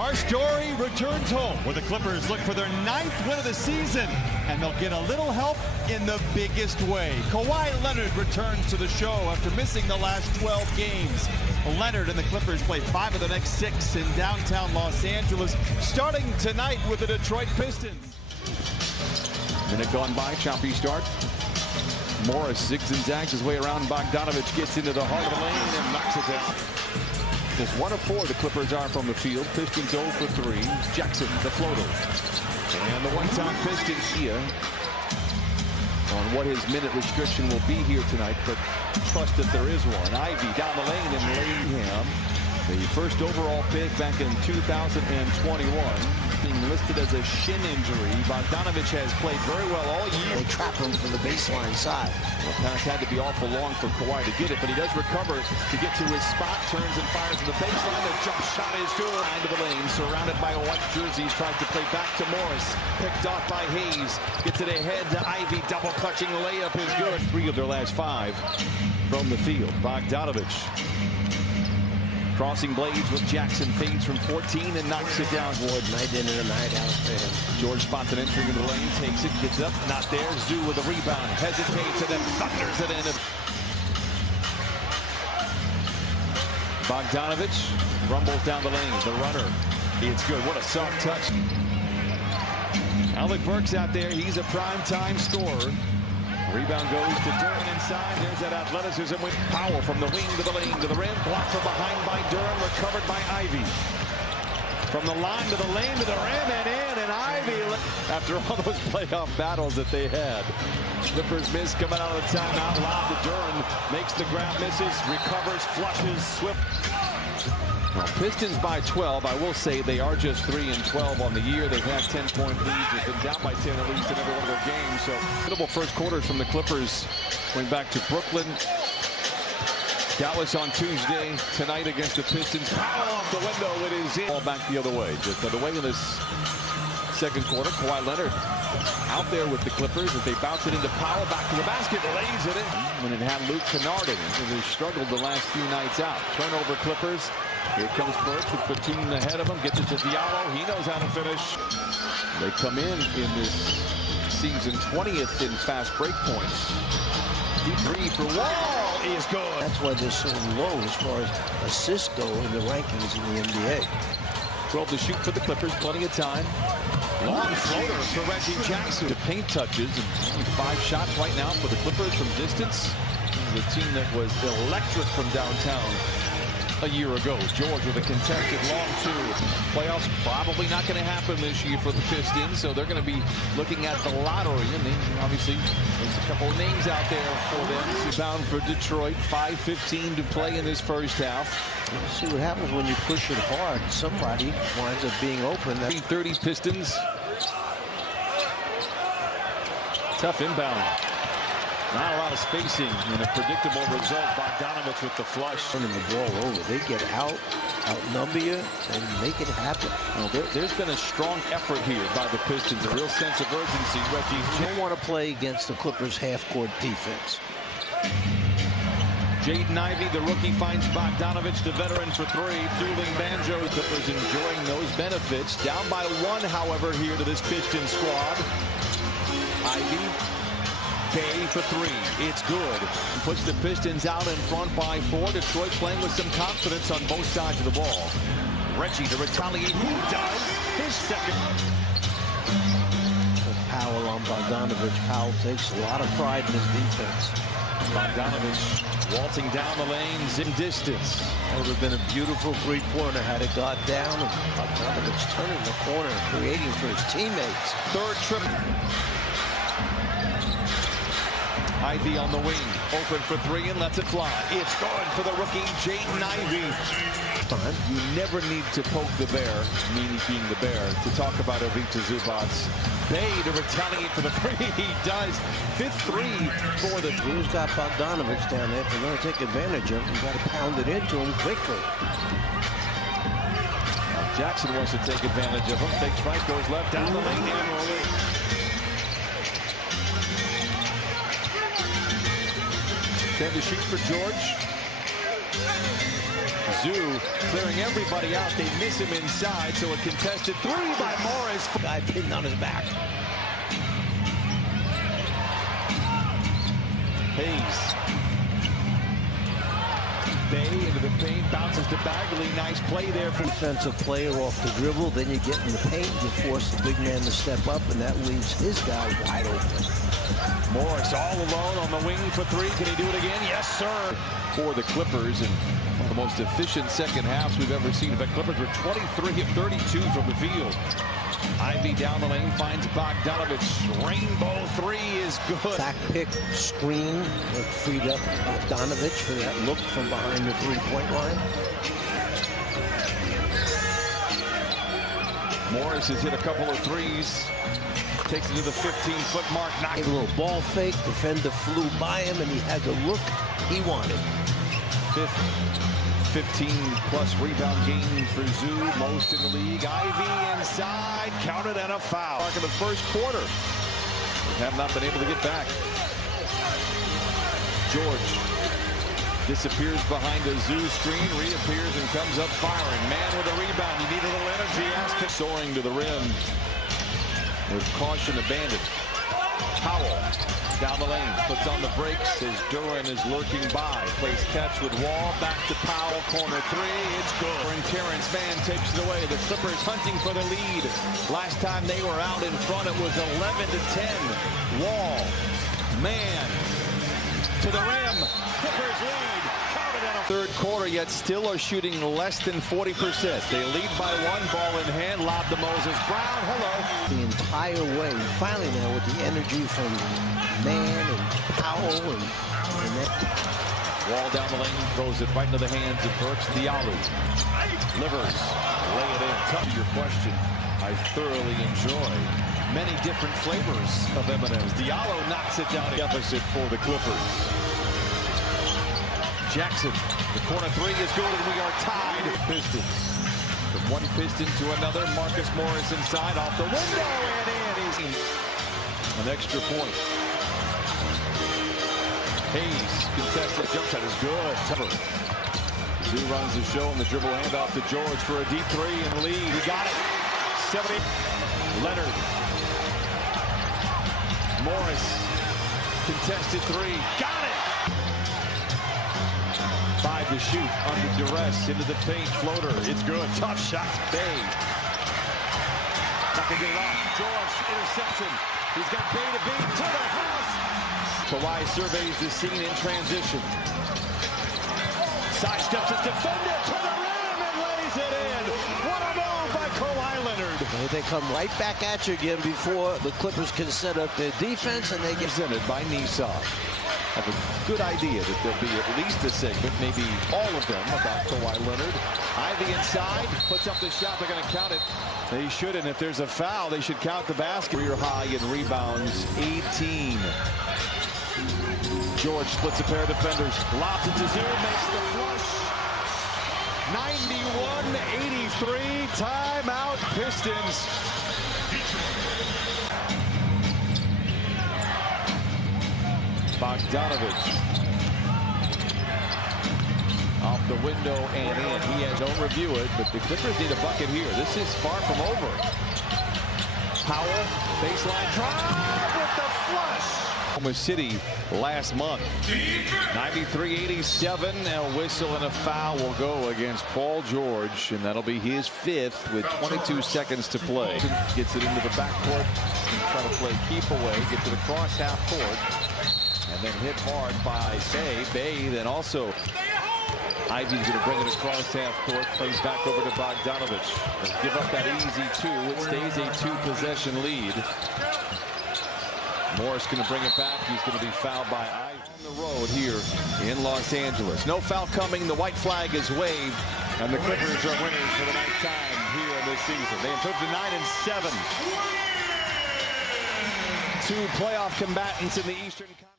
Our story returns home where the Clippers look for their 9th win of the season, and they'll get a little help in the biggest way. Kawhi Leonard returns to the show after missing the last 12 games. Leonard and the Clippers play 5 of the next 6 in downtown Los Angeles, starting tonight with the Detroit Pistons. Minute gone by, choppy start. Morris zigs and zags his way around. Bogdanovich gets into the heart of the lane and knocks it down. Just 1 of 4 the Clippers are from the field. Pistons 0 for 3. Jackson, the floater. And the one-time Piston here on what his minute restriction will be here tonight, but trust that there is one. Ivy down the lane and Layham, the first overall pick back in 2021, being listed as a shin injury. Bogdanovich has played very well all year. They trap him from the baseline side. The pass had to be awful long for Kawhi to get it, but he does recover to get to his spot, turns and fires to the baseline. The jump shot is good. Into the lane, surrounded by white jerseys, tries to play back to Morris. Picked off by Hayes. Gets it ahead to Ivy. Double clutching layup is good. 3 of their last 5 from the field. Bogdanovich crossing blades with Jackson, fades from 14 and knocks it down. Ward, night in and a night out for him. George spots an entry into the lane, takes it, gets up, not there. Zoo with a rebound, hesitates, and then thunders it in. Bogdanovich rumbles down the lane. The runner, it's good. What a soft touch. Alec Burks out there. He's a prime-time scorer. Rebound goes to Duran inside. There's that athleticism with Powell from the wing to the lane to the rim. Blocked from behind by Duran. Recovered by Ivy. From the line to the lane to the rim and in. And Ivy, after all those playoff battles that they had. Clippers miss coming out of the timeout. Lob to Duran. Makes the grab, misses, recovers, flushes, swift. Well, Pistons by 12. I will say they are just 3 and 12 on the year. They've had 10-point leads. They've been down by 10 at least in every one of their games. So incredible first quarters from the Clippers. Going back to Brooklyn. Dallas on Tuesday. Tonight against the Pistons. Powell off the window. It is in. Ball back the other way. Just the way in this second quarter. Kawhi Leonard out there with the Clippers as they bounce it into Powell. Back to the basket. Lays it in. When it had Luke Kennard in it. They struggled the last few nights out. Turnover Clippers. Here comes Burks with Batum ahead of him. Gets it to Diallo. He knows how to finish. They come in this season 20th in fast break points. Deep three for Wall is good. That's why they're so low as far as assists go in the rankings in the NBA. 12 to shoot for the Clippers. Plenty of time. Long floater for Reggie Jackson. The paint touches and 5 shots right now for the Clippers from distance. This is a team that was electric from downtown a year ago. George with a contested long 2. Playoffs probably not going to happen this year for the Pistons, so they're going to be looking at the lottery. And then obviously there's a couple of names out there for them. Bound for Detroit. 5:15 to play in this first half. Let's see what happens when you push it hard. Somebody winds up being open. 30 Pistons. Tough inbound. Not a lot of spacing and a predictable result. Bogdanovich with the flush. Turning the ball over. They get outnumber you, and make it happen. Well, there's been a strong effort here by the Pistons. A real sense of urgency. You don't want to play against the Clippers' half-court defense. Jaden Ivey, the rookie, finds Bogdanovich, the veteran, for 3. Dueling banjos. Clippers enjoying those benefits. Down by 1, however, here to this Pistons squad. Ivey. Bay for 3. It's good. Puts the Pistons out in front by 4. Detroit playing with some confidence on both sides of the ball. Reggie to retaliate. Who does? His second. Powell on Bogdanovich. Powell takes a lot of pride in his defense. Bogdanovich waltzing down the lanes in distance. That would have been a beautiful 3-pointer had it got down. And Bogdanovich turning the corner, creating for his teammates. Third trip. Ivy on the wing, open for 3 and lets it fly. It's good for the rookie, Jaden Ivey. You never need to poke the bear, meaning being the bear, to talk about Ivica Zubac's. Bay to retaliate for the 3. He does. 5th 3 for the... Who's got Bogdanovich down there? If you're going to take advantage of him, you got to pound it into him quickly. Jackson wants to take advantage of him. Fakes right, goes left, down the lane, and roll it. To shoot for George. Zoo clearing everybody out. They miss him inside, so a contested three by Morris. Guy pinned on his back. Hayes. Bay into the paint, bounces to Bagley. Nice play there for Defensive player off the dribble. Then you get in the paint, you force the big man to step up, and that leaves his guy wide open. Morris all alone on the wing for three. Can he do it again? Yes, sir. For the Clippers, and one of the most efficient second halves we've ever seen. In fact, Clippers were 23 of 32 from the field. Ivy down the lane finds Bogdanovich. Rainbow three is good. Back pick, screen, that freed up Bogdanovich for that look from behind the three-point line. Morris has hit a couple of threes. Takes it to the 15-foot mark. Gave a little ball fake. Defender flew by him, and he had the look he wanted. 15-plus rebound game for Zoo, most in the league. Ivy inside, counted and a foul. Mark in the first quarter. They have not been able to get back. George disappears behind a Zoo screen, reappears and comes up firing. Man with a rebound. You need a little energy. Soaring to the rim with caution abandoned. Powell down the lane, puts on the brakes as Duran is lurking by. Plays catch with Wall, back to Powell, corner three, it's good. And Terrence Mann takes it away. The Clippers hunting for the lead. Last time they were out in front, it was 11-10. Wall, Mann, to the rim. Clippers lead. Counted in a third quarter, yet still are shooting less than 40%. They lead by one, ball in hand, lob to Moses Brown. Hello. The entire way. Finally now with the energy from Mann and Powell and that. Wall down the lane, throws it right into the hands of Burks. Diallo. Livers. Lay it in. Tough to your question. I thoroughly enjoy many different flavors of M&M's. Diallo knocks it down. Deficit for the Clippers. Jackson. The corner three is good, and we are tied. Pistons. From one Piston to another. Marcus Morris inside, off the window, and in. He's an extra point. Hayes, contested jump shot is good. Zoo runs the show, and the dribble handoff to George for a deep three and lead. He got it. 70. Leonard. Morris, contested three. Got it. 5 to shoot under duress into the paint. Floater. It's good. Tough shots. Bay. Not gonna get it off. George, interception. He's got Bay to beat to the house. Kawhi surveys the scene in transition. Sidesteps his defender to the rim and lays it in. What a move by Kawhi Leonard. They come right back at you again before the Clippers can set up their defense, and they get presented by Nissan. Have a good idea that there'll be at least a segment, maybe all of them, about Kawhi Leonard. Ivy inside, puts up the shot. They're going to count it. They shouldn't. If there's a foul, they should count the basket. Career high in rebounds, 18. George splits a pair of defenders. Lobs it to Zoo, makes the flush. 91-83. Timeout, Pistons. Bogdanovich. Off the window and in. He has don't review it, but the Clippers need a bucket here. This is far from over. Powell, baseline drive with the flush. Oklahoma City last month. 93-87. A whistle and a foul will go against Paul George, and that'll be his 5th with 22 seconds to play. Gets it into the backcourt. Try to play keep away. Get to the cross half court. And then hit hard by Bay. Bay then also. Ivy's going to bring it across half court. Plays back over to Bogdanovich. Give up that easy two. It stays a 2-possession lead. Morris going to bring it back. He's going to be fouled by Ivy. On the road here in Los Angeles. No foul coming. The white flag is waved. And the Clippers are winners for the 9th time here in this season. They improved to 9-7. 2 playoff combatants in the Eastern Conference.